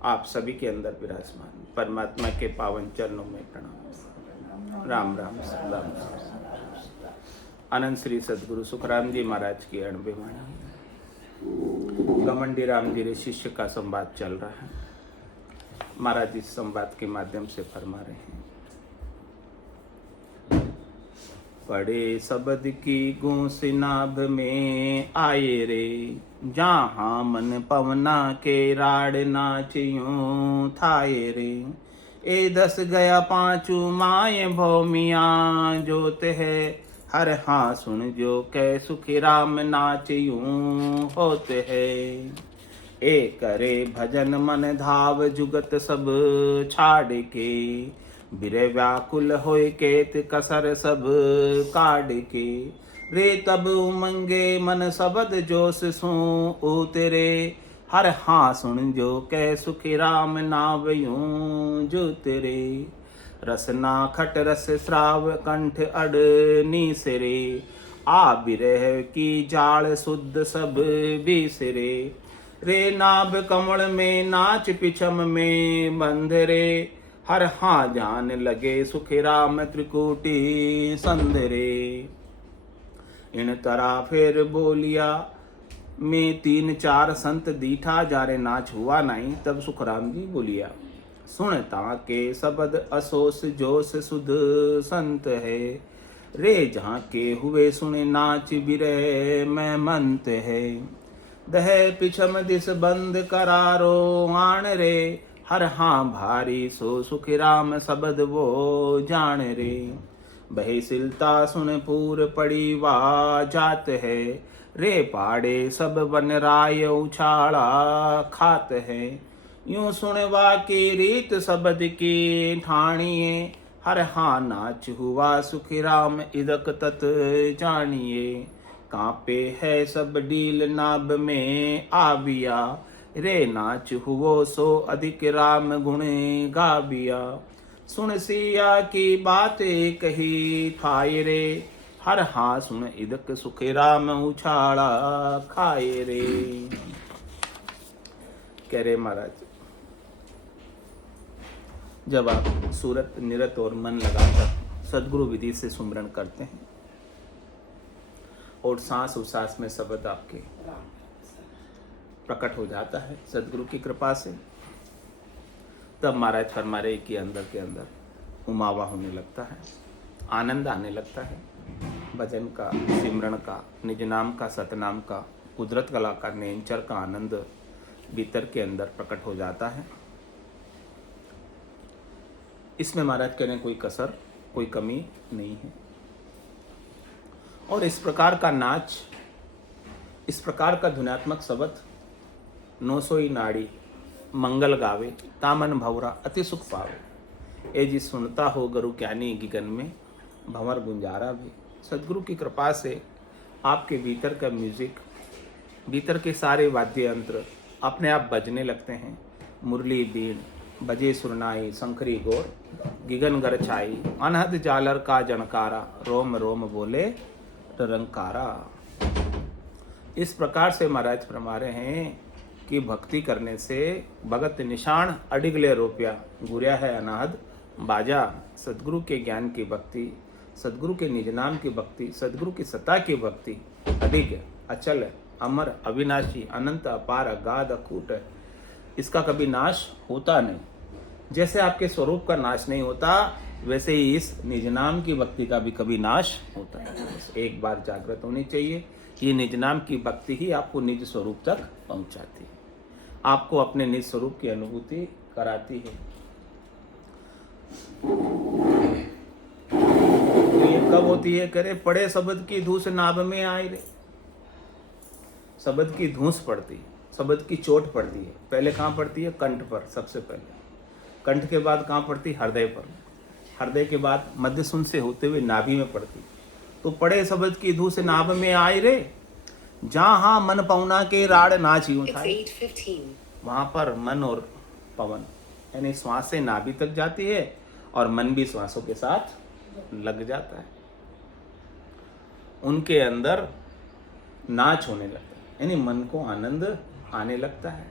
आप सभी के अंदर विराजमान परमात्मा के पावन चरणों में प्रणाम। राम राम राम राम। आनंद श्री सदगुरु सुखराम जी महाराज की अणबे वाणी। घमंडी राम जी रे शिष्य का संवाद चल रहा है। महाराज इस संवाद के माध्यम से फरमा रहे हैं, पड़े शब्द की गूंस नाभ में आए रे, जहाँ मन पवना के राड नाचियूं थाए रे। ए दस गया पांचू माए भौमिया जोत है, हर हाँ सुन जो कै सुखी राम नाचियूं होते है। ए करे भजन मन धाव जुगत सब छाड़ के, बिरे व्याकुल होय केत कसर सब काढ़ के। रे तब उमंगे मन सबद जोश सू उतरे, हर हाँ सुन जो कै सुखी राम नावयूं जो तेरे। रसना खट रस श्राव कंठ अडनी सिरे, आ बिरह की जाल शुद्ध सब बिसरे। रे नाभ कमल में नाच पिछम में बंध रे, हर हाँ जान लगे सुखी राम त्रिकुटी संधरे। इन तरह फिर बोलिया में तीन चार संत दीठा, जारे नाच हुआ नहीं तब सुखराम जी बोलिया। सुनता के शब्द असोस जोश सुध संत है, रे जहाँ के हुए सुने नाच बिरे में मंत है। दह पिछम दिस बंद करारो आण रे, हर हाँ भारी सो सुखी राम शब्द वो जान रे। बही सिलता सुन पूर पड़ी वा जात है, रे पाड़े सब बन राय उछाड़ा खात है। यूं सुनवा की रीत शब्द की ठाणिए, हर हाँ नाच हुआ सुखी राम इदक तत जानिए। कांपे है सब डील नाभ में आबिया, रे नाच हुओ सो अधिक राम गुण गाबिया। सुन सिया की बात कही थाय रे, हर हाँ सुन इदक सुखी राम उछाड़ा खाए रे। कह रहे महाराज, जब आप सूरत निरत और मन लगाकर सदगुरु विधि से सुमरण करते हैं और सांस उसास में शब्द आपके प्रकट हो जाता है सदगुरु की कृपा से, तब महाराज फरमा रहे कि अंदर के अंदर उमावा होने लगता है, आनंद आने लगता है। भजन का, सिमरण का, निज नाम का, सतनाम का, कुदरत कला का, नेचर का आनंद भीतर के अंदर प्रकट हो जाता है। इसमें महाराज कह रहे हैं कोई कसर, कोई कमी नहीं है। और इस प्रकार का नाच, इस प्रकार का धुनात्मक शब्द, नो सोई नाड़ी मंगल गावे, तामन भवरा अति सुख पावे। ए जी सुनता हो गुरु ज्ञानी गिगन में, भंवर गुंजारा भी। सदगुरु की कृपा से आपके भीतर का म्यूजिक, भीतर के सारे वाद्य यंत्र अपने आप बजने लगते हैं। मुरली बीन बजे सुरनाई, शंखरी गोर गिगन गरछाई, अनहद जालर का जनकारा, रोम रोम बोले रंकारा। इस प्रकार से महाराज फरमा रहे हैं कि भक्ति करने से भगत निशान अडिगले रोपिया, गुरिया है अनाहद बाजा। सदगुरु के ज्ञान की भक्ति, सदगुरु के निज नाम की भक्ति, सदगुरु की सत्ता की भक्ति अडिग, अचल, अमर, अविनाशी, अनंत, अपार, अगाध, अकूट है। इसका कभी नाश होता नहीं। जैसे आपके स्वरूप का नाश नहीं होता, वैसे ही इस निज नाम की भक्ति का भी कभी नाश होता है। एक बार जागृत होनी चाहिए। ये निज नाम की भक्ति ही आपको निज स्वरूप तक पहुंचाती है, आपको अपने निज स्वरूप की अनुभूति कराती है। तो ये कब होती है? करे पड़े शब्द की धूस नाभ में आए रे। शब्द की धूस पड़ती है, शब्द की चोट पड़ती है। पहले कहाँ पड़ती है? कंठ पर सबसे पहले। कंठ के बाद कहाँ पड़ती? हृदय पर। हृदय के बाद मध्य सुन से होते हुए नाभि में पड़ती। तो पड़े शब्द की धूस नाभ में आए रे, जहाँ मन पवना के राड नाच यूं था। वहां पर मन और पवन यानी श्वास से नाभि तक जाती है और मन भी श्वासों के साथ लग जाता है। उनके अंदर नाच होने लगता है, यानी मन को आनंद आने लगता है।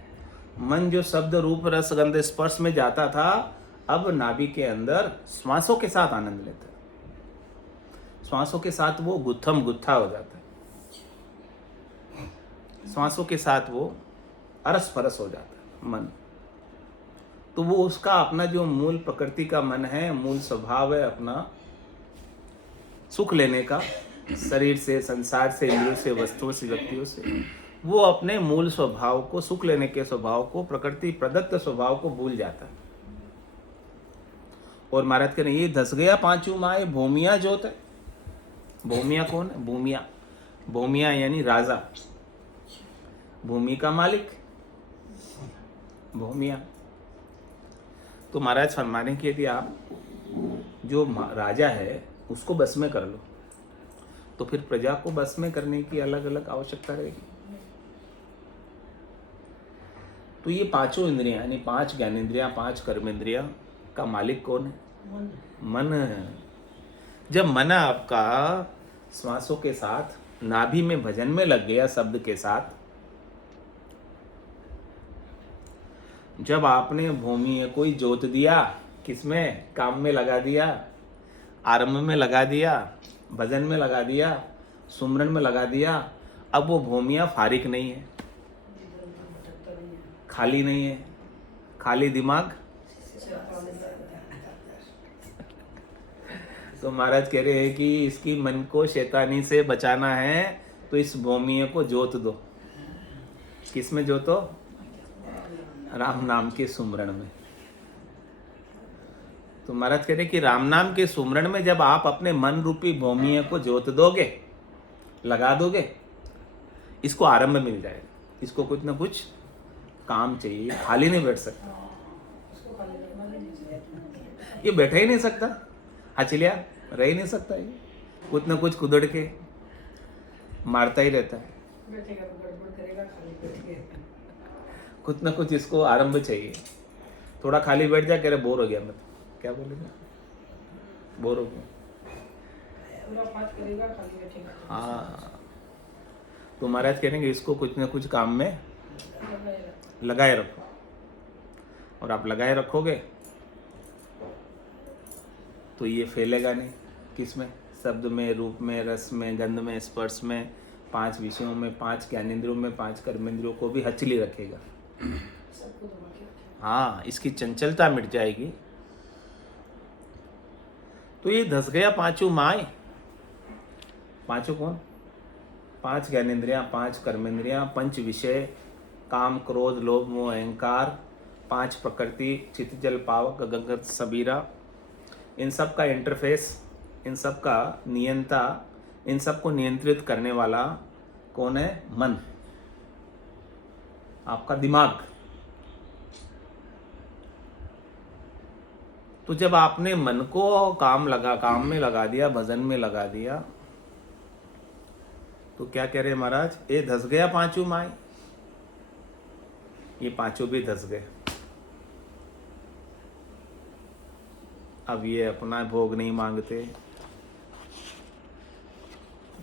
मन जो शब्द रूप रस गंध स्पर्श में जाता था, अब नाभि के अंदर श्वासों के साथ आनंद लेता है। श्वासों के साथ वो गुत्थम गुत्था हो जाता है, श्वासों के साथ वो अरस परस हो जाता है मन। तो वो उसका अपना जो मूल प्रकृति का मन है, मूल स्वभाव है अपना सुख लेने का, शरीर से, संसार से, इंद्रियों से, वस्तुओं से, व्यक्तियों से, वो अपने मूल स्वभाव को, सुख लेने के स्वभाव को, प्रकृति प्रदत्त स्वभाव को भूल जाता है। और महाराज कह रहे ये धस गया पांचों माए भूमिया जोत है। भूमिया कौन है? भूमिया, भूमिया यानी राजा, भूमि का मालिक भूमिया। तो महाराज फरमाने के यदि आप जो राजा है उसको बस में कर लो, तो फिर प्रजा को बस में करने की अलग अलग आवश्यकता रहेगी। तो ये पांचों इंद्रियां यानी 5 ज्ञानेंद्रियां, 5 कर्मेंद्रियां का मालिक कौन है? मन है। जब मन आपका श्वासों के साथ नाभि में भजन में लग गया, शब्द के साथ, जब आपने भूमि को जोत दिया, किसमें? काम में लगा दिया, आरंभ में लगा दिया, भजन में लगा दिया, सुमरन में लगा दिया, अब वो भूमिया फारिक नहीं है, खाली नहीं है, खाली दिमाग। तो महाराज कह रहे हैं कि इसकी मन को शैतानी से बचाना है तो इस भूमिया को जोत दो। किसमें जोतो? राम नाम के सुमरण में। तो महाराज कह रहे कि राम नाम के सुमरण में जब आप अपने मन रूपी भूमिया को जोत दोगे, लगा दोगे, इसको आरंभ मिल जाएगा। इसको कुछ ना कुछ काम चाहिए, खाली नहीं बैठ सकता, ये बैठा ही नहीं सकता, हचलिया रह ही नहीं सकता, ये कुछ ना कुछ कुदड़ के मारता ही रहता है, कुछ ना कुछ इसको आरंभ चाहिए। थोड़ा खाली बैठ जा, कह रहे बोर हो गया मैं, क्या बोलेगा, बोर हो गया। हाँ, तो महाराज कहेंगे इसको कुछ ना कुछ काम में लगाए रखो, और आप लगाए रखोगे तो ये फैलेगा नहीं। किसमें? शब्द में, रूप में, रस में, गंध में, स्पर्श में, 5 विषयों में, 5 ज्ञानेंद्रियों में, 5 कर्मेंद्रियों को भी हचली रखेगा। हाँ, इसकी चंचलता मिट जाएगी। तो ये धस गया पांचों माए। पांचों कौन? 5 ज्ञानेंद्रियां, 5 कर्मेंद्रियां, 5 विषय, काम, क्रोध, लोभ, मोह, अहंकार, 5 प्रकृति, चित्त, जल, पावक, गंगा, सबीरा, इन सब का इंटरफेस, इन सब का नियंता, इन सब को नियंत्रित करने वाला कौन है? मन, आपका दिमाग। तो जब आपने मन को काम में लगा दिया, भजन में लगा दिया, तो क्या कह रहे महाराज? ये धस गया पांचों माए, ये पांचों भी धस गए। अब ये अपना भोग नहीं मांगते,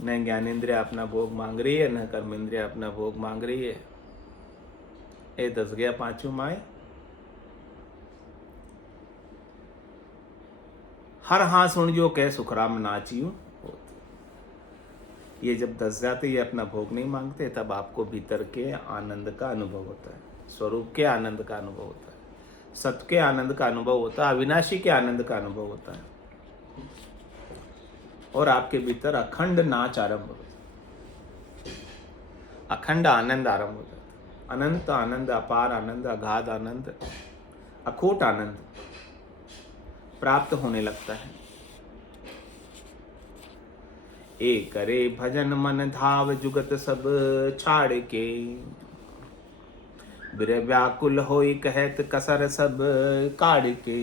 न ज्ञानेंद्रिय अपना भोग मांग रही है, न कर्मेंद्रिय अपना भोग मांग रही है। ये धस गया पांचों माए। हर हाँ सुन जो कह सुखराम नाचियूं। ये जब धस जाते, ये अपना भोग नहीं मांगते, तब आपको भीतर के आनंद का अनुभव होता है, स्वरूप के आनंद का अनुभव होता है, सत्य के आनंद का अनुभव होता है, अविनाशी के आनंद का अनुभव होता है, और आपके भीतर अखंड नाच आरंभ होता है, अखंड आनंद आरंभ हो जाता है, अनंत आनंद, अपार आनंद, अगाध आनंद, अखूट आनंद प्राप्त होने लगता है। ए करे भजन मन धाव जुगत सब छाड़ के, बिरे व्याकुल होई कहत कसर सब काढ़ के,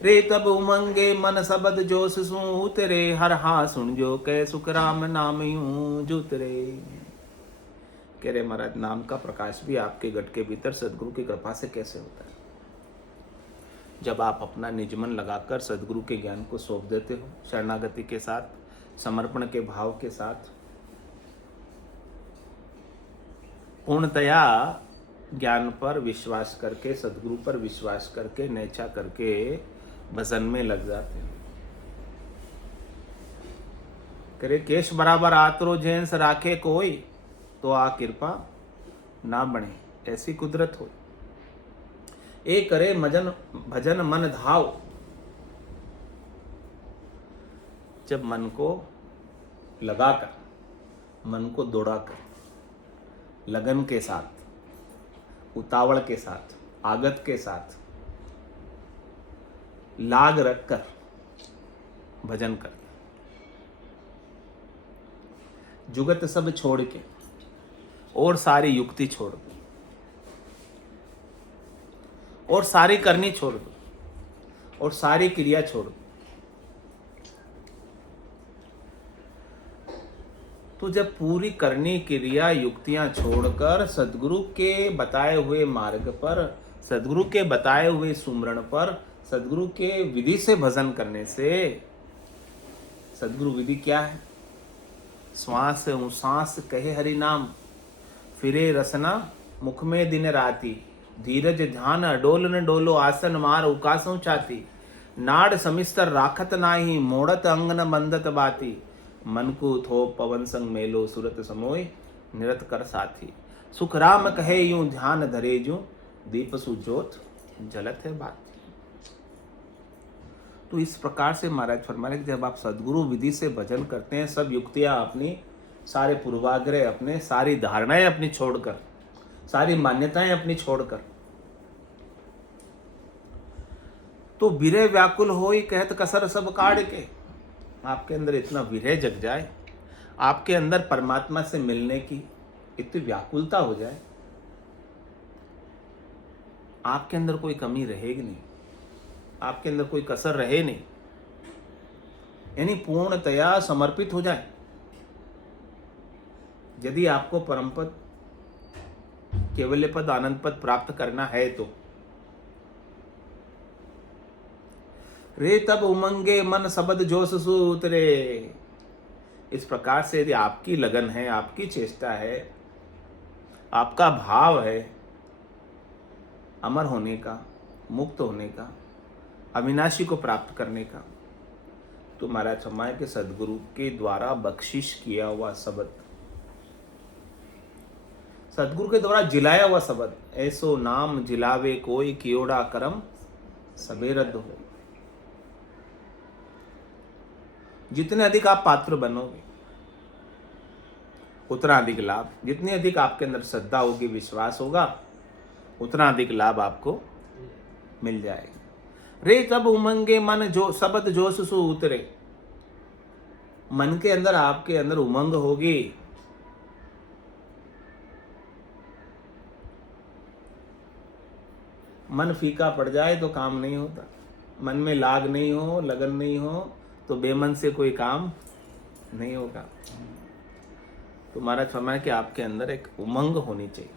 रे तब उमंगे मन सबद जोश सु उतरे, हर हा सुन जो कह सुख राम नाम यूं जुतरे। कह रहे महाराज, नाम का प्रकाश भी आपके गट के भीतर सदगुरु की कृपा से कैसे होता है? जब आप अपना निज मन लगाकर सदगुरु के ज्ञान को सौंप देते हो, शरणागति के साथ, समर्पण के भाव के साथ, पूर्णतया ज्ञान पर विश्वास करके, सदगुरु पर विश्वास करके, नेचा करके भजन में लग जाते हैं। करे केश बराबर आतरो जेंस राखे कोई, तो आ कृपा ना बने, ऐसी कुदरत हो। ए करे भजन मन धाव, जब मन को लगाकर, मन को दौड़ाकर, लगन के साथ, उतावल के साथ, आगत के साथ, लाग रखकर भजन कर, जुगत सब छोड़ के और सारी युक्ति छोड़ दो, और सारी करनी छोड़ दो, और सारी क्रिया छोड़ दो। तो जब पूरी करनी क्रिया युक्तियां छोड़कर सदगुरु के बताए हुए मार्ग पर, सदगुरु के बताए हुए सुमरण पर, सदगुरु के विधि से भजन करने से, सदगुरु विधि क्या है? श्वास सांस कहे हरि नाम, फिरे रसना मुख में दिन राती, धीरज ध्यान अडोल न डोलो, आसन मार उकासों चाती, नाड़ समिस्तर राखत नाही, मोड़त अंग न बंदत बाती, मन को थोप पवन संग मेलो, सुरत समोय निरत कर साथी, सुख राम कहे यूं ध्यान धरे जूं, दीप सुजोत जलत है बात। तो इस प्रकार से महाराज फरमा रहे कि जब आप सदगुरु विधि से भजन करते हैं, सब युक्तियां अपनी, सारे पूर्वाग्रह अपने, सारी धारणाएं अपनी छोड़कर, सारी मान्यताएं अपनी छोड़कर, तो विरह व्याकुल होई कहत कसर सब काढ़ के, आपके अंदर इतना विरह जग जाए, आपके अंदर परमात्मा से मिलने की इतनी व्याकुलता हो जाए, आपके अंदर कोई कमी रहेगी नहीं, आपके अंदर कोई कसर रहे नहीं, यानी पूर्णतया समर्पित हो जाए। यदि आपको परम पद, केवल्य पद, आनंद पद प्राप्त करना है तो रे तब उमंगे मन सबद जोश सु उतरे। इस प्रकार से यदि आपकी लगन है, आपकी चेष्टा है, आपका भाव है अमर होने का, मुक्त होने का, अविनाशी को प्राप्त करने का, तो महाराज फरमाए के सदगुरु के द्वारा बख्शिश किया हुआ शब्द, सदगुरु के द्वारा जिलाया हुआ शब्द, ऐसो नाम जिलावे कोई, कियोड़ा करम सबे रद्द हो। जितने अधिक आप पात्र बनोगे उतना अधिक लाभ, जितनी अधिक आपके अंदर श्रद्धा होगी, विश्वास होगा, उतना अधिक लाभ आपको मिल जाएगा। रे तब उमंगे मन जो शब्द जोश सु उतरे, मन के अंदर, आपके अंदर उमंग होगी, मन फीका पड़ जाए तो काम नहीं होता, मन में लाग नहीं हो, लगन नहीं हो, तो बेमन से कोई काम नहीं होगा। तो महाराज फरमाया कि आपके अंदर एक उमंग होनी चाहिए।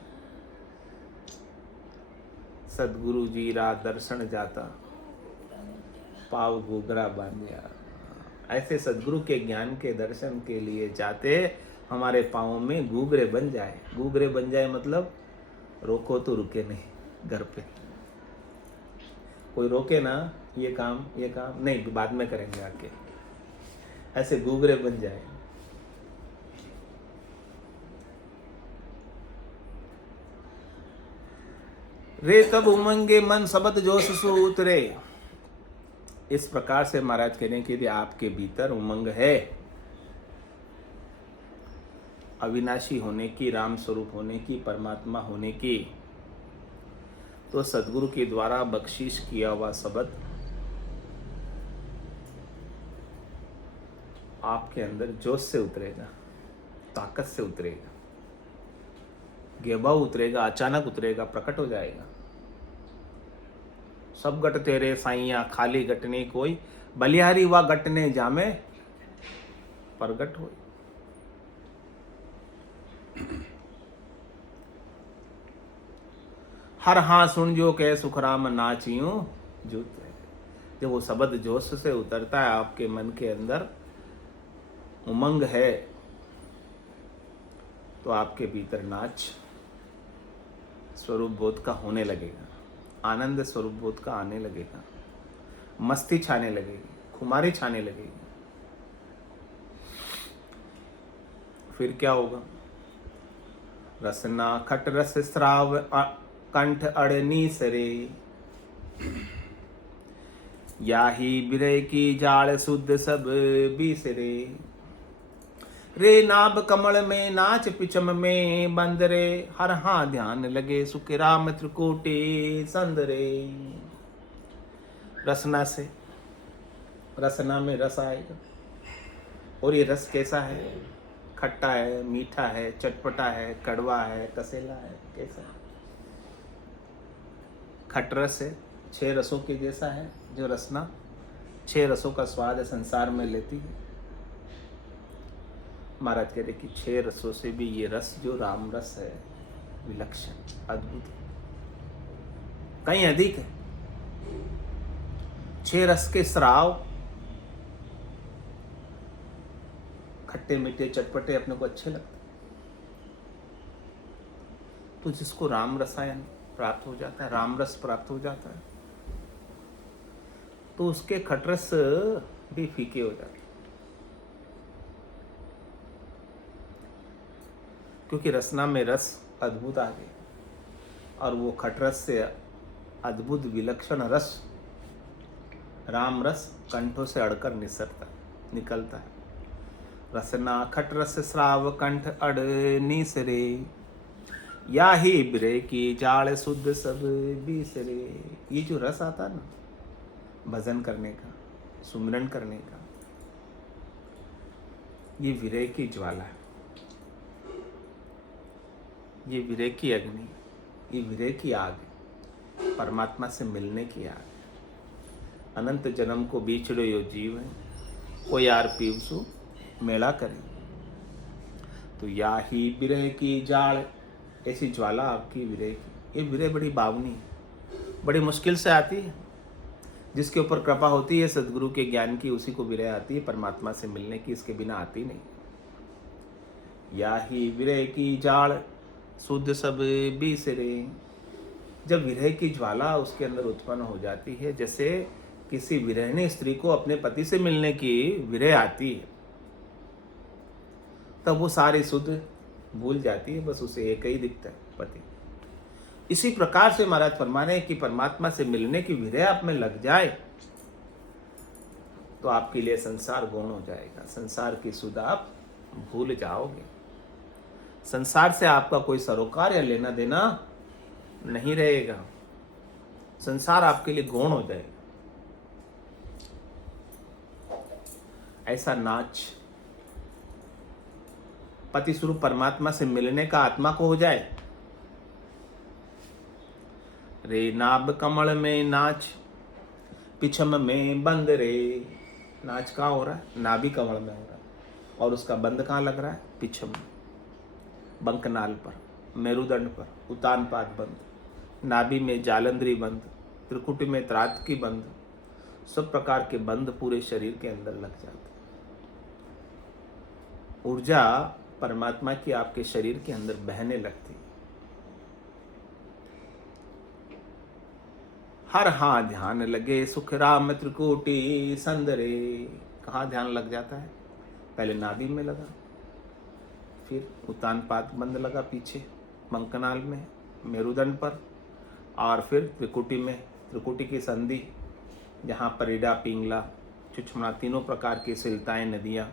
सदगुरु जी रा दर्शन जाता, पाव गुगरा बांधिया। ऐसे सदगुरु के ज्ञान के दर्शन के लिए जाते, हमारे पाँव में गुगरे बन जाए। गुगरे बन जाए मतलब रोको तो रुके नहीं, घर पे कोई रोके ना, ये काम नहीं, बाद में करेंगे आके, ऐसे गुगरे बन जाए। रे तब उमंगे मन सबद जोश सु उतरे। इस प्रकार से महाराज कहने के लिए आपके भीतर उमंग है, अविनाशी होने की, राम स्वरूप होने की, परमात्मा होने की, तो सदगुरु के द्वारा बख्शिश किया हुआ शब्द आपके अंदर जोश से उतरेगा, ताकत से उतरेगा, गेबा उतरेगा, अचानक उतरेगा, प्रकट हो जाएगा। सब गट तेरे साइया खाली गटने कोई, बलिहारी वा गटने जामे प्रगट हो। हर हाँ सुन जो कह सुखराम नाचियो जूत। जब वो शब्द जोश से उतरता है, आपके मन के अंदर उमंग है, तो आपके भीतर नाच स्वरूप बोध का होने लगेगा, आनंद स्वरूप बोध का आने लगेगा, मस्ती छाने लगेगी, खुमारी छाने लगेगी। फिर क्या होगा? रसना खट रस श्राव कंठ अड़नी सरे, याही बिरह की जाल शुद्ध सब बिसरे। रे नाभ कमल में नाच पिचम में बंदरे, हर हाँ ध्यान लगे सुख राम त्रिकोटि संदरे। रसना से, रसना में रस आएगा, और ये रस कैसा है? खट्टा है, मीठा है, चटपटा है, कड़वा है, कसेला है, कैसा है? खट रस है, 6 रसों के जैसा है जो रसना 6 रसों का स्वाद संसार में लेती है। महाराज कह रहे कि 6 रसों से भी ये रस जो राम रस है विलक्षण, अद्भुत है, कहीं अधिक है। 6 रस के स्राव, खट्टे मीठे चटपटे अपने को अच्छे लगते, तो जिसको राम रसायन प्राप्त हो जाता है, राम रस प्राप्त हो जाता है, तो उसके खटरस भी फीके हो जाते हैं, क्योंकि रसना में रस अद्भुत आ गए, और वो खटरस से अद्भुत विलक्षण रस राम रस कंठों से अड़कर निसरता है, निकलता है। रसना खट रस श्राव कंठ अड़ निसरे, या ही बिरे की जाल शुद्ध सब बिसरे। ये जो रस आता ना भजन करने का, सुमिरन करने का, ये विरह की ज्वाला है, ये विरह की अग्नि, ये विरह की आग है, परमात्मा से मिलने की आग है। अनंत जन्म को बीचड़ो यो जीव है, कोई यार पीवसु मेला करे। तो या ही विरह की जाल, ऐसी ज्वाला आपकी विरह की। ये विरह बड़ी बावनी है, बड़ी मुश्किल से आती है। जिसके ऊपर कृपा होती है सदगुरु के ज्ञान की, उसी को विरह आती है परमात्मा से मिलने की, इसके बिना आती नहीं। या ही विरह की जाल शुद्ध सब बिसरे। जब विरह की ज्वाला उसके अंदर उत्पन्न हो जाती है, जैसे किसी विरहणी स्त्री को अपने पति से मिलने की विरह आती है, तब वो सारी शुद्ध भूल जाती है, बस उसे एक ही दिखता है, पति। इसी प्रकार से महाराज फरमा रहे हैं कि परमात्मा से मिलने की विरह आप में लग जाए तो आपके लिए संसार गौण हो जाएगा, संसार की सुध आप भूल जाओगे, संसार से आपका कोई सरोकार या लेना देना नहीं रहेगा, संसार आपके लिए गौण हो जाएगा। ऐसा नाच पति स्वरूप परमात्मा से मिलने का आत्मा को हो जाए। रे नाभ कमल में नाच पिछम में बंद रे। नाच कहाँ हो रहा है? नाभि कमल में हो रहा है, और उसका बंद कहाँ लग रहा है? पिछम, बंकनाल पर, मेरुदंड पर उतान पाद बंद, नाभि में जालंधरी बंद, त्रिकुटी में त्राटकी बंद, सब प्रकार के बंद पूरे शरीर के अंदर लग जाते हैं। ऊर्जा परमात्मा की आपके शरीर के अंदर बहने लगती। हर हाँ ध्यान लगे सुख राम त्रिकोटि संदरे। कहाँ ध्यान लग जाता है? पहले नाभि में लगा, फिर उतान पाद बंद लगा पीछे मंकनाल में, मेरुदंड पर, और फिर त्रिकुटी में, त्रिकुटी की संधि जहाँ पर इडा पिंगला चुचमना तीनों प्रकार की सिलताएं नदियाँ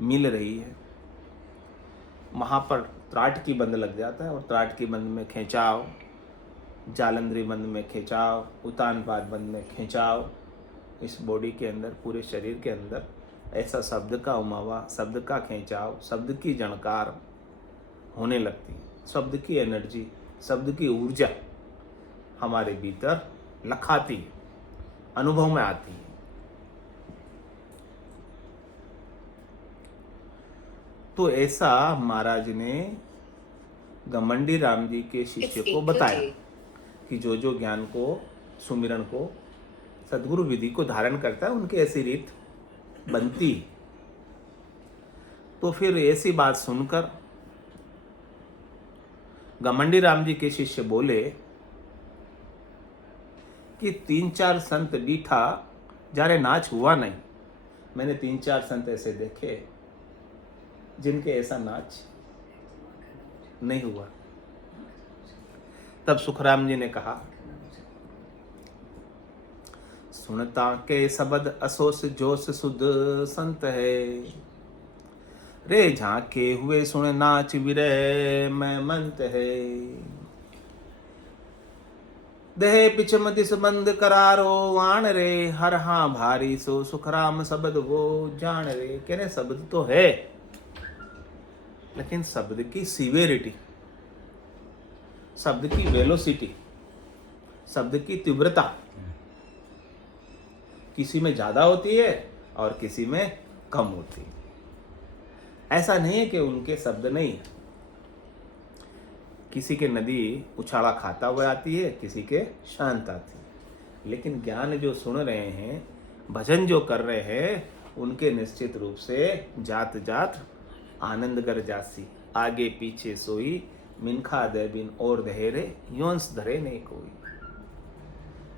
मिल रही है, वहाँ पर त्राट की बंद लग जाता है, और त्राट की बंद में खिंचाव, जालंधरी बंद में खिंचाव, उतान पाद बंद में खिंचाव। इस बॉडी के अंदर, पूरे शरीर के अंदर ऐसा शब्द का उमावा, शब्द का खिंचाव, शब्द की जणकार होने लगती है, शब्द की एनर्जी, शब्द की ऊर्जा हमारे भीतर लखाती है, अनुभव में आती है। तो ऐसा महाराज ने घमंडी राम जी के शिष्य को बताया कि जो जो ज्ञान को, सुमिरन को, सद्गुरु विधि को धारण करता है, उनकी ऐसी रीत बनती। तो फिर ऐसी बात सुनकर घमंडी राम जी के शिष्य बोले कि 3-4 संत डीठा जारे नाच हुआ नहीं। मैंने 3-4 संत ऐसे देखे जिनके ऐसा नाच नहीं हुआ। तब सुखराम जी ने कहा, सुनता के शब्द असोस जोश सुध संत है, रे झांके हुए सुन नाच विरह मैं मंत है। देह पिछम दिस बंद करारो आण रे, हर हाँ भारी सो सुखराम शब्द वो जान रे। कह रहे शब्द तो है, लेकिन शब्द की सीवेरिटी, शब्द की वेलोसिटी, शब्द की तीव्रता किसी में ज्यादा होती है और किसी में कम होती है। ऐसा नहीं है कि उनके शब्द नहीं है। किसी के नदी उछाला खाता हुआ आती है, किसी के शांत आती है, लेकिन ज्ञान जो सुन रहे हैं, भजन जो कर रहे हैं, उनके निश्चित रूप से जात जात आनंद कर जासी। आगे पीछे सोई मिनखा दे बिन और दहेरे, योंस धरे नहीं कोई।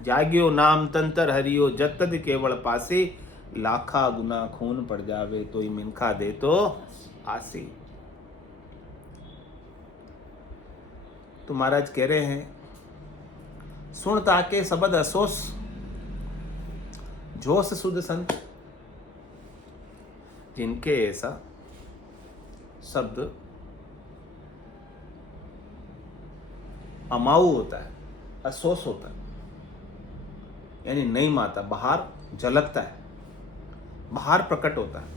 जाग्यो नाम तंतर हरियो जतद केवल पासे, लाखा गुना खून पड़ जावे तो ही मिनखा दे तो आसी। तो महाराज कह रहे हैं, सुन ताके शब्द असोस जोश सुध संत, जिनके ऐसा शब्द अमाऊ होता है, असोस होता है, यानी नहीं माता, बाहर झलकता है, बाहर प्रकट होता है,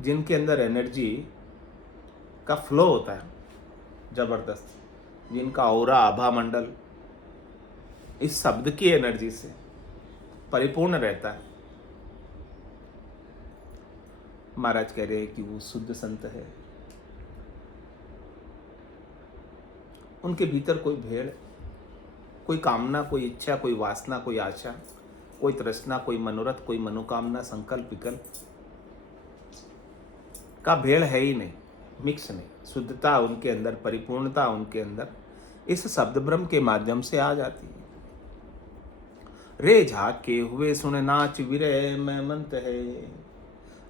जिनके अंदर एनर्जी का फ्लो होता है जबरदस्त, जिनका औरा आभा मंडल इस शब्द की एनर्जी से परिपूर्ण रहता है। महाराज कह रहे हैं कि वो शुद्ध संत है। उनके भीतर कोई भेड़, कोई कामना, कोई इच्छा, कोई वासना, कोई आशा, कोई तृष्णा, कोई मनोरथ, कोई मनोकामना, संकल्प विकल्प का भेड़ है ही नहीं, मिक्स नहीं। शुद्धता उनके अंदर, परिपूर्णता उनके अंदर इस शब्द ब्रह्म के माध्यम से आ जाती है। रे झाके हुए सुन नाच विरह मैं मंत है,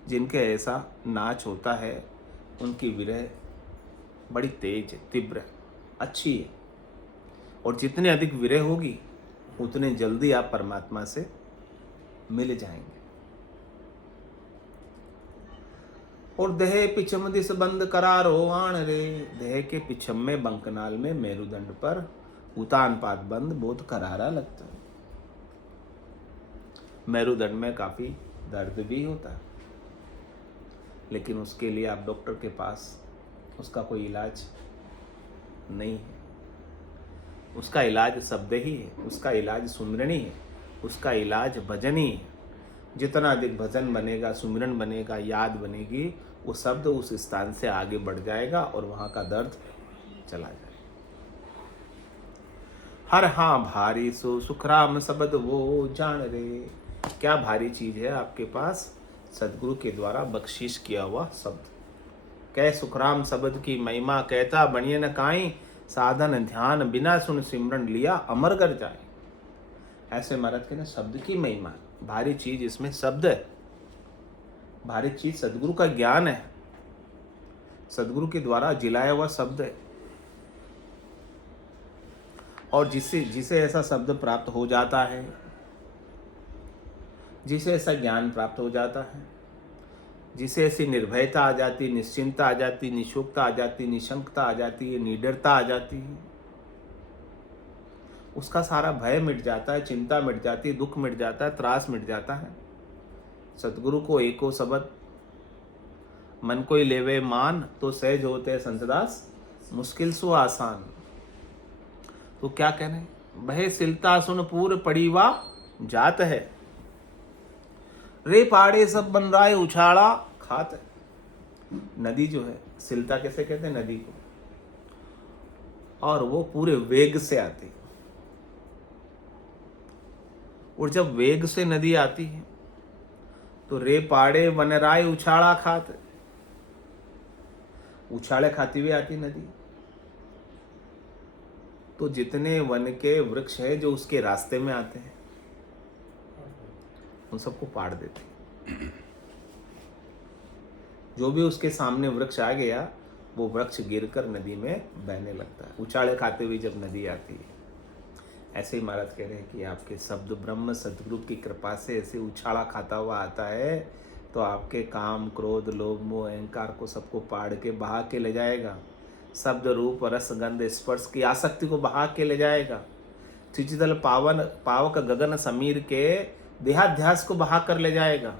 जिनके ऐसा नाच होता है उनकी विरह बड़ी तेज है, तीव्र, अच्छी है, और जितने अधिक विरह होगी उतने जल्दी आप परमात्मा से मिल जाएंगे। और देह पिछम दिस बंद करारो आण रे, देह के पिछम में बंकनाल में मेरुदंड पर उतान पात बंद बहुत करारा लगता है। मेरुदंड में काफी दर्द भी होता है, लेकिन उसके लिए आप डॉक्टर के पास, उसका कोई इलाज नहीं है। उसका इलाज शब्द ही है, उसका इलाज सुमिरन ही है, उसका इलाज भजन ही है। जितना अधिक भजन बनेगा, सुमिरन बनेगा, याद बनेगी, वो शब्द उस स्थान से आगे बढ़ जाएगा और वहाँ का दर्द चला जाएगा। हर हाँ भारी सो सुखराम शब्द वो जान रे, क्या भारी चीज है आपके पास? सदगुरु के द्वारा बख्शिश किया हुआ शब्द। कह सुखराम शब्द की महिमा, कहता बनिए न काई, साधन ध्यान बिना सुन सिमरन लिया अमर कर जाए। ऐसे महाराज कहते शब्द की महिमा, भारी चीज इसमें शब्द है, भारी चीज सदगुरु का ज्ञान है, सदगुरु के द्वारा जिलाया हुआ शब्द है। और जिसे ऐसा शब्द प्राप्त हो जाता है, जिसे ऐसा ज्ञान प्राप्त हो जाता है, जिसे ऐसी निर्भयता आ जाती, निश्चिंता आ जाती, निशुकता आ जाती, निशंकता आ जाती है, निडरता आ जाती है, उसका सारा भय मिट जाता है, चिंता मिट जाती है, दुख मिट जाता है, त्रास मिट जाता है। सतगुरु को एको शब्द मन कोई लेवे मान, तो सहज होते संतदास मुश्किल सु आसान। तो क्या कहने, बहे सिलता सुन पूर पड़ीवा जात है, रे पाड़े सब बन रहा है उछाड़ा खात है। नदी जो है, सिलता कैसे कहते हैं नदी को, और वो पूरे वेग से आती है। और जब वेग से नदी आती है तो रे पाड़े वन राय उछाड़ा खात है। उछाले खाती हुई आती नदी। तो जितने वन के वृक्ष है जो उसके रास्ते में आते हैं उन सबको पाड़ देती। जो भी उसके सामने वृक्ष आ गया वो वृक्ष गिरकर नदी में बहने लगता है, उछाले खाते हुए जब नदी आती है। ऐसे ही महाराज कह रहे हैं कि आपके शब्द ब्रह्म सद्गुरु की कृपा से ऐसे उछाला खाता हुआ आता है तो आपके काम क्रोध लोभ मोह अहंकार को सबको पाड़ के बहा के ले जाएगा। शब्द रूप रस गंध स्पर्श की आसक्ति को बहा के ले जाएगा। त्रिचितल पावन पावक गगन समीर के देहाध्यास को बहा कर ले जाएगा।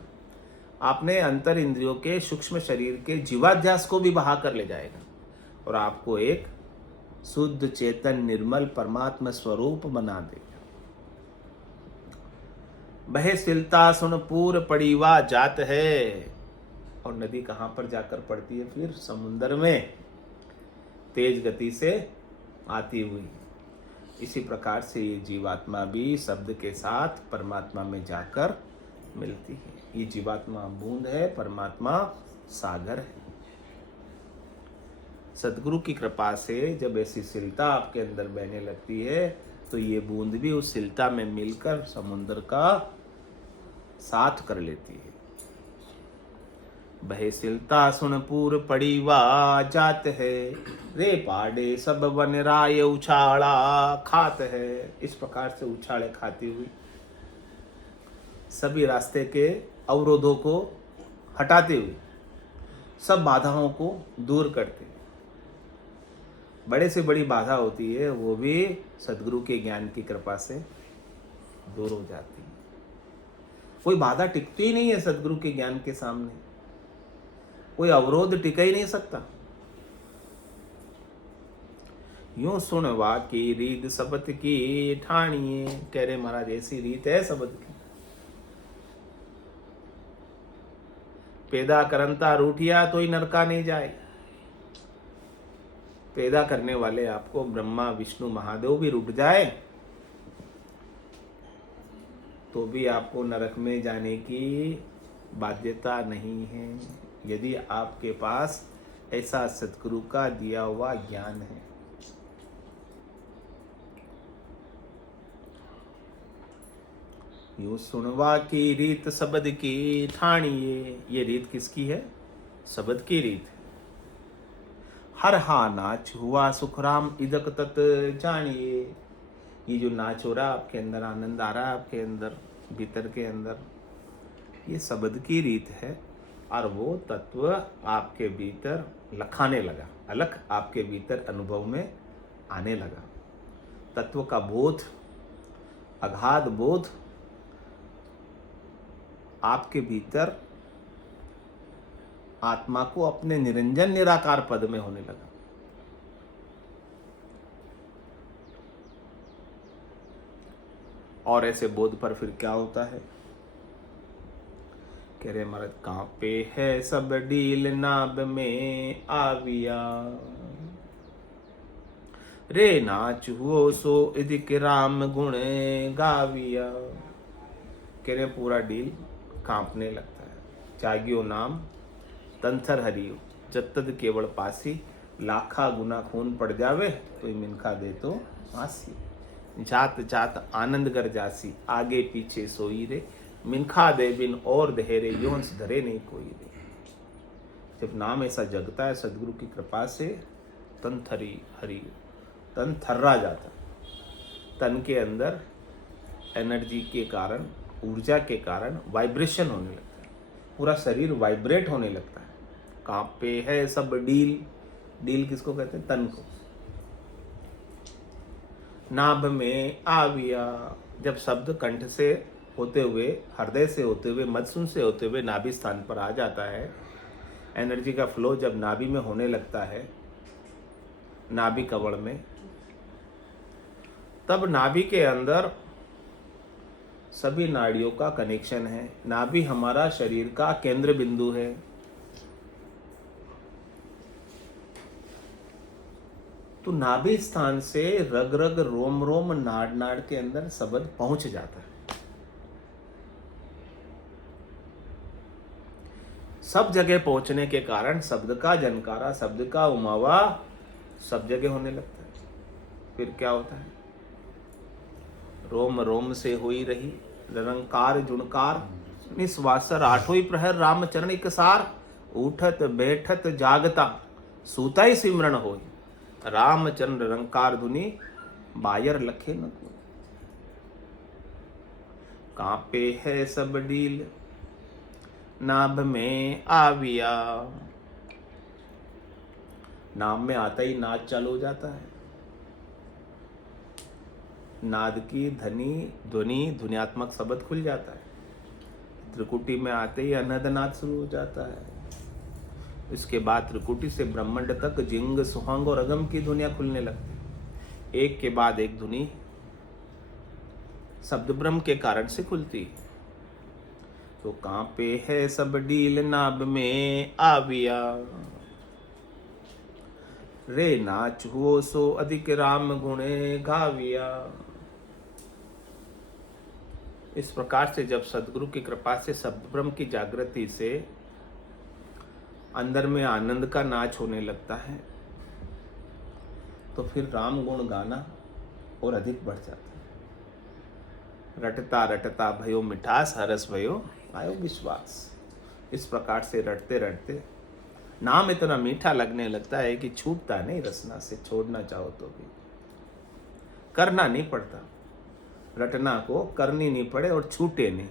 आपने अंतर इंद्रियों के सूक्ष्म शरीर के जीवाध्यास को भी बहा कर ले जाएगा और आपको एक शुद्ध चेतन निर्मल परमात्मा स्वरूप बना देगा। बहे सिलता सुन पूर पड़ीवा जात है। और नदी कहाँ पर जाकर पड़ती है? फिर समुद्र में तेज गति से आती हुई। इसी प्रकार से ये जीवात्मा भी शब्द के साथ परमात्मा में जाकर मिलती है। ये जीवात्मा बूंद है, परमात्मा सागर है। सद्गुरु की कृपा से जब ऐसी शिलता आपके अंदर बहने लगती है तो ये बूंद भी उस शिलता में मिलकर समुद्र का साथ कर लेती है। बहे सिलता सुन पूर पड़ीवा जात है, रे पाड़े सब वन राय उछाड़ा खात है। इस प्रकार से उछाले खाती हुई सभी रास्ते के अवरोधों को हटाते हुए सब बाधाओं को दूर करते। बड़े से बड़ी बाधा होती है वो भी सद्गुरु के ज्ञान की कृपा से दूर हो जाती है। कोई बाधा टिकती ही नहीं है सद्गुरु के ज्ञान के सामने, कोई अवरोध टिक ही नहीं सकता। यूं सुनवा की रीत शब्द की ठाणिए। कह रहे महाराज ऐसी रीत है शब्द की। पैदा करंता रूठिया तो ही नरका नहीं जाए। पैदा करने वाले आपको ब्रह्मा विष्णु महादेव भी रूठ जाए तो भी आपको नरक में जाने की बाध्यता नहीं है, यदि आपके पास ऐसा सद्गुरु का दिया हुआ ज्ञान है। यूं सुनवा की रीत शब्द की ठाणिए। ये रीत किसकी है? शब्द की रीत है। हर हा नाच हुआ सुखराम इदक तत जानिए। ये जो नाच हो रहा आपके अंदर, आनंद आ रहा है आपके अंदर भीतर के अंदर, ये शब्द की रीत है और वो तत्व आपके भीतर लखाने लगा, अलख आपके भीतर अनुभव में आने लगा। तत्व का बोध, अगाध बोध आपके भीतर आत्मा को अपने निरंजन निराकार पद में होने लगा। और ऐसे बोध पर फिर क्या होता है? कह रहे महाराज कांपे है सब डील नाभ में आविया, रे नाच हुओ सो इदिक राम गुण गाविया। कह रहे पूरा डील कांपने लगता है। जागियो नाम तंथर हरियो, जब तद केवल पासी, लाखा गुना खून पड़ जावे तो मिनखा दे तो आसी। जात जात आनंद कर जासी, आगे पीछे सोई रे, मिनखा दे बिन और धैर्य, योंस धरे नहीं कोई रे। जब नाम ऐसा जगता है सद्गुरु की कृपा से, तन थरी हरि, तन थर्रा जाता। तन के अंदर एनर्जी के कारण, ऊर्जा के कारण वाइब्रेशन होने लगता है, पूरा शरीर वाइब्रेट होने लगता है। कांपे है सब डील, डील किसको कहते हैं? तन को। नाभ में आविया, जब शब्द कंठ से होते हुए, हृदय से होते हुए, मधुसून से होते हुए नाभि स्थान पर आ जाता है, एनर्जी का फ्लो जब नाभि में होने लगता है, नाभि कवड़ में, तब नाभि के अंदर सभी नाड़ियों का कनेक्शन है। नाभि हमारा शरीर का केंद्र बिंदु है। तो नाभि स्थान से रग रग रोम रोम नाड़ नाड़ के अंदर शब्द पहुंच जाता है। सब जगह पहुंचने के कारण शब्द का जनकारा, शब्द का उमावा सब जगह होने लगता है। फिर क्या होता है? रोम रोम से हुई रही निरंकार जुणकार, निस्वासर आठों ही प्रहर रामचरण इकसार, उठत बैठत जागता सूता ही सिमरण होई, रामचरण निरंकार धुनि बायर लखे न कोई। कांपे है सब डील नाभ में आविया, नाम में आता ही नाद चालू हो जाता है। नाद की ध्वनि ध्वनियात्मक शब्द खुल जाता है। त्रिकुटी में आते ही अनहदनाद शुरू हो जाता है। इसके बाद त्रिकुटी से ब्रह्मांड तक जिंग सुहंग और अगम की ध्वनियां खुलने लगती है। एक के बाद एक ध्वनि शब्द ब्रह्म के कारण से खुलती है। तो कांपे है सब डील नाभ में आविया, रे नाच हुओ सो अधिक राम गुणे गाविया। इस प्रकार से जब सदगुरु की कृपा से शब्द ब्रह्म की जागृति से अंदर में आनंद का नाच होने लगता है, तो फिर राम गुण गाना और अधिक बढ़ जाता है। रटता रटता भयो मिठास, हरस भयो आयो विश्वास। इस प्रकार से रटते रटते नाम इतना मीठा लगने लगता है कि छूटता नहीं रसना से। छोड़ना चाहो तो भी करना नहीं पड़ता, रटना को करनी नहीं पड़े और छूटे नहीं।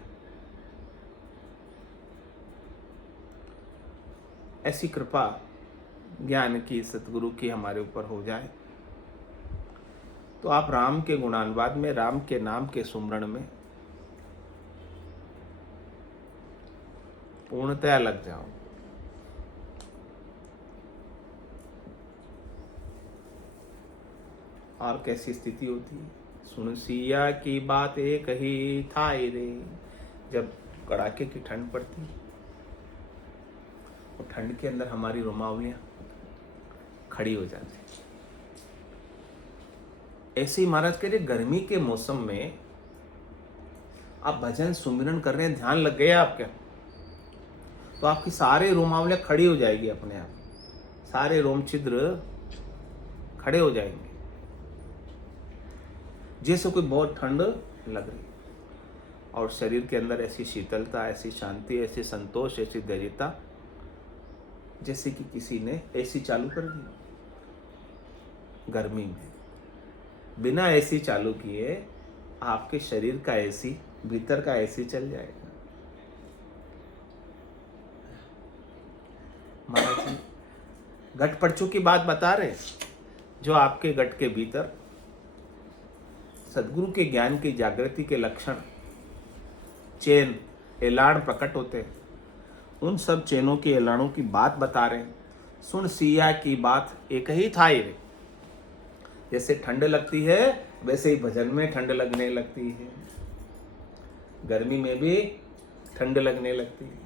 ऐसी कृपा ज्ञान की, सतगुरु की हमारे ऊपर हो जाए तो आप राम के गुणानुवाद में, राम के नाम के सुमरण में पूर्णतया लग जाओ। और कैसी स्थिति होती है? सुन सिया की बात एक ही थाई रे। जब कड़ाके की ठंड पड़ती है और ठंड के अंदर हमारी रोमावलियां खड़ी हो जाती है। ऐसे ही महाराज कह रहे गर्मी के मौसम में आप भजन सुमिरन कर रहे हैं, ध्यान लग गया आपके, तो आपकी सारे रोमावलियां खड़ी हो जाएगी अपने आप, सारे रोम छिद्र खड़े हो जाएंगे, जैसे कोई बहुत ठंड लग रही। और शरीर के अंदर ऐसी शीतलता, ऐसी शांति, ऐसी संतोष, ऐसी धैर्यता, जैसे कि किसी ने एसी चालू कर दी गर्मी में। बिना एसी चालू किए आपके शरीर का एसी, भीतर का एसी चल जाएगा। महाराज जी घट पड़चू की बात बता रहे, जो आपके घट के भीतर सदगुरु के ज्ञान की जागृति के लक्षण, चेन, एलान प्रकट होते हैं। उन सब चेनों की, एलानों की बात बता रहे हैं। सुन सिया की बात एक ही था रे। जैसे ठंड लगती है वैसे ही भजन में ठंड लगने लगती है, गर्मी में भी ठंड लगने लगती है।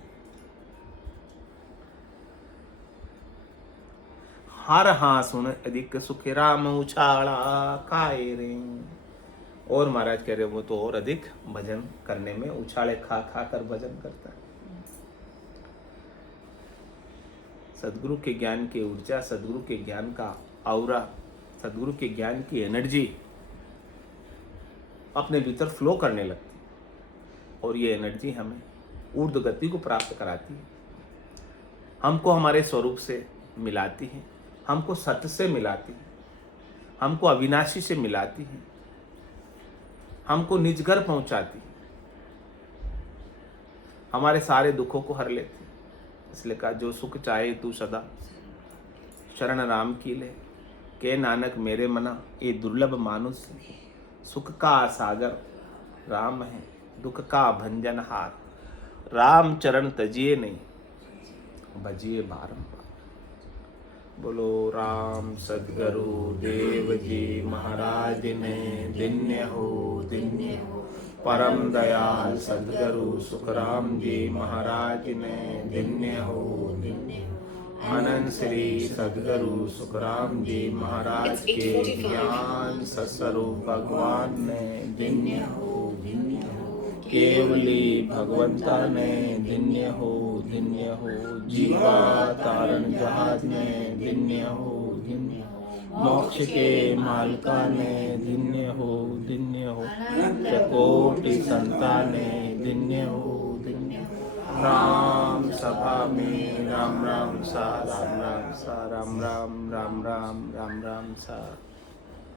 हर हाँ सुन अधिक सुख राम उछाला खाए रे। और महाराज कह रहे वो तो और अधिक भजन करने में उछाले खा खा कर भजन करता है। सदगुरु के ज्ञान की ऊर्जा, सदगुरु के ज्ञान का औरा, सदगुरु के ज्ञान की एनर्जी अपने भीतर फ्लो करने लगती है और ये एनर्जी हमें ऊर्ध्व गति को प्राप्त कराती है, हमको हमारे स्वरूप से मिलाती है, हमको सत्य से मिलाती है, हमको अविनाशी से मिलाती है, हमको निज घर पहुंचाती है, हमारे सारे दुखों को हर लेती है। इसलिए कहा जो सुख चाहे तू सदा शरण राम की ले, के नानक मेरे मना ये दुर्लभ मानुष। सुख का सागर राम है, दुख का भंजनहार, राम चरण तजिए नहीं भजिए बारंबार। बोलो राम सद्गुरु देव जी महाराज ने दिन्य हो परम दयाल सद्गुरु सुखराम जी महाराज ने दिन्य हो। अनंत श्री सद्गुरु सुखराम जी महाराज के ज्ञान सत्स्वरूप भगवान ने दिन्य हो। केवली भगवंता ने धन्य हो जीवा तारण जहाज ने धन्य हो मोक्ष के मालका ने धन्य हो चकोटि संताने धन्य हो राम सभा में राम राम सा राम राम सा राम राम राम राम राम राम सा